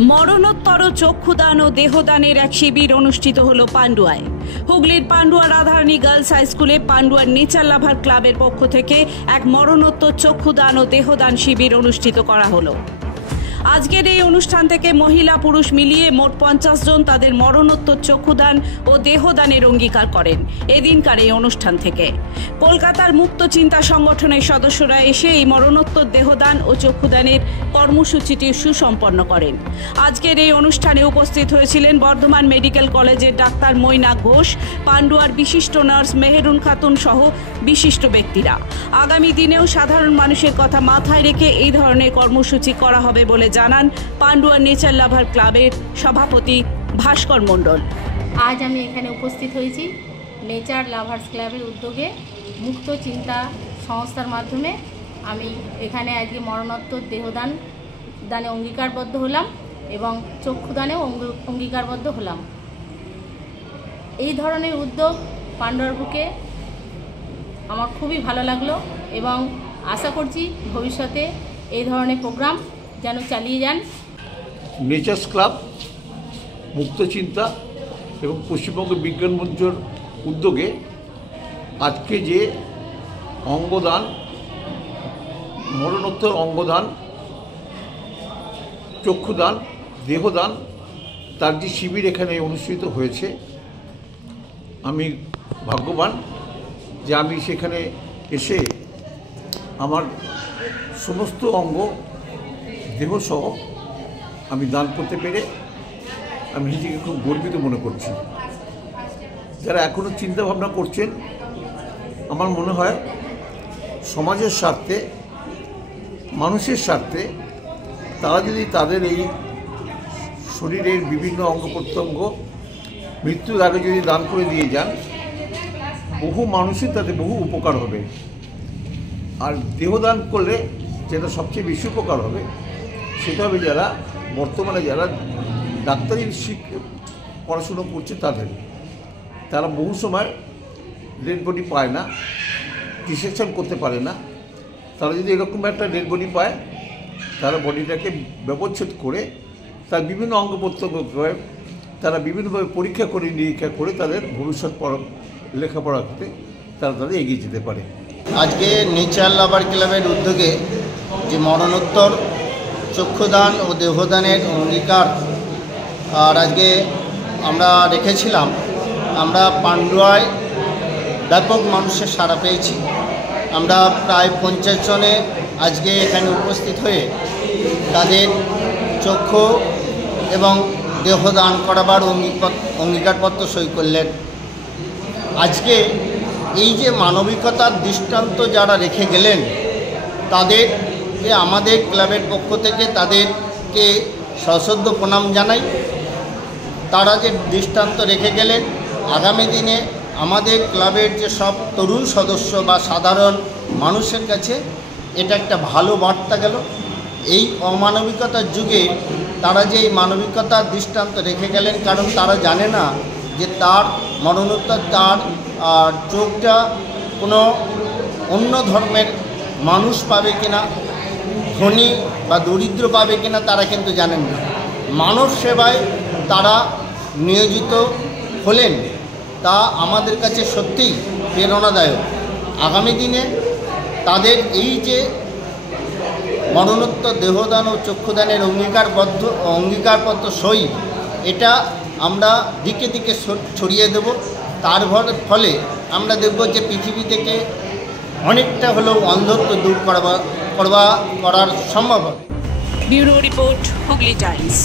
মরণোত্তর চক্ষুদান ও দেহদানের এক শিবির অনুষ্ঠিত হলো পান্ডুয়ায়। হুগলির পান্ডুয়া রাধারানী গার্লস হাই স্কুলে পান্ডুয়ার নেচার লাভার ক্লাবের পক্ষ থেকে এক মরণোত্তর চক্ষুদান ও দেহদান শিবির অনুষ্ঠিত করা হলো। আজকের এই অনুষ্ঠান থেকে মহিলা পুরুষ মিলিয়ে মোট 50 জন তাদের মরণোত্তর চক্ষুদান ও দেহদানের অঙ্গীকার করেন এদিনকার এই অনুষ্ঠান থেকে। কলকাতার মুক্ত চিন্তা সংগঠনের সদস্যরা এসে এই মরণোত্তর দেহদান ও চক্ষুদানের কর্মসূচিটি সুসম্পন্ন করেন। আজকের এই অনুষ্ঠানে উপস্থিত হয়েছিলেন বর্ধমান মেডিকেল কলেজের ডাক্তার মৈনা ঘোষ, পান্ডুয়ার বিশিষ্ট নার্স মেহেরুন খাতুন সহ বিশিষ্ট ব্যক্তিরা। আগামী দিনেও সাধারণ মানুষের কথা মাথায় রেখে এই ধরনের কর্মসূচি করা হবে বলে জানান পান্ডুয়ার নেচার লাভার ক্লাবের সভাপতি ভাস্কর মণ্ডল। আজ আমি এখানে উপস্থিত হয়েছি নেচার লাভার্স ক্লাবের উদ্যোগে মুক্ত চিন্তা সংস্থার মাধ্যমে। আমি এখানে আজকে মরণোত্তর দানে অঙ্গীকারবদ্ধ হলাম এবং চক্ষুদানেও অঙ্গীকারবদ্ধ হলাম। এই ধরনের উদ্যোগ পান্ডুয়ার বুকে আমার খুবই ভালো লাগলো এবং আশা করছি ভবিষ্যতে এই ধরনের প্রোগ্রাম যেন চালিয়ে যান। নেচার্স ক্লাব, মুক্ত চিন্তা এবং পশ্চিমবঙ্গ বিজ্ঞান মঞ্চের উদ্যোগে আজকে যে অঙ্গদান, মরণোত্তর অঙ্গদান, চক্ষুদান, দেহদান, তার যে শিবির এখানে অনুষ্ঠিত হয়েছে, আমি ভাগ্যবান যে আমি সেখানে এসে আমার সমস্ত অঙ্গ দেহসহ আমি দান করতে পেরে আমি নিজেকে খুব গর্বিত মনে করছি। যারা এখনও চিন্তাভাবনা করছেন, আমার মনে হয় সমাজের স্বার্থে, মানুষের স্বার্থে তারা যদি তাদের এই শরীরের বিভিন্ন অঙ্গ প্রত্যঙ্গ মৃত্যুর আগে যদি দান করে দিয়ে যান, বহু মানুষের তাতে বহু উপকার হবে। আর দেহদান করলে যেটা সবচেয়ে বেশি উপকার হবে সেটা হবে যারা বর্তমানে যারা ডাক্তারি পড়াশুনো করছে তারা বহু সময় ডেড বডি পায় না, ডিসেকশন করতে পারে না। তারা যদি এরকম একটা ডেড বডি পায়, তারা বডিটাকে ব্যবচ্ছেদ করে তার বিভিন্ন অঙ্গ প্রত্যঙ্গ করে তারা বিভিন্নভাবে পরীক্ষা করে নিরীক্ষা করে তাদের ভবিষ্যৎ লেখাপড়াতে তারা এগিয়ে যেতে পারে। আজকে নেচার লাভার ক্লাবের উদ্যোগে যে মরণোত্তর চক্ষুদান ও দেহদানের অঙ্গীকার আর আজকে আমরা রেখেছিলাম, আমরা পান্ডুয়ায় ব্যাপক মানুষের সাড়া পেয়েছি। আমরা প্রায় 50 জনে আজকে এখানে উপস্থিত হয়ে তাদের চক্ষু এবং দেহদান করাবার অঙ্গীকারপত্র সই করলেন। আজকে এই যে মানবিকতার দৃষ্টান্ত যারা রেখে গেলেন, তাদেরকে আমাদের ক্লাবের পক্ষ থেকে তাদেরকে সশ্রদ্ধ প্রণাম জানাই। তারা যে দৃষ্টান্ত রেখে গেলেন, আগামী দিনে আমাদের ক্লাবের যে সব তরুণ সদস্য বা সাধারণ মানুষের কাছে এটা একটা ভালো বার্তা গেল। এই অমানবিকতার যুগে তারা যে এই মানবিকতার দৃষ্টান্ত রেখে গেলেন, কারণ তারা জানে না যে তার মরণোত্তর তার চোখটা কোনো অন্য ধর্মের মানুষ পাবে কিনা, ধনী বা দরিদ্র পাবে কিনা তারা কিন্তু জানেন না। মানব সেবায় তারা নিয়োজিত হলেন, তা আমাদের কাছে সত্যিই প্রেরণাদায়ক। আগামী দিনে তাদের এই যে মরণোত্তর দেহদান ও চক্ষুদানের অঙ্গীকারপত্র সই, এটা আমরা দিকে দিকে ছড়িয়ে দেব। তার ফলে আমরা দেখব যে পৃথিবী থেকে অনেকটা হলেও অন্ধত্ব দূর করার সম্ভব হবে। Bureau report, Hooghly Times.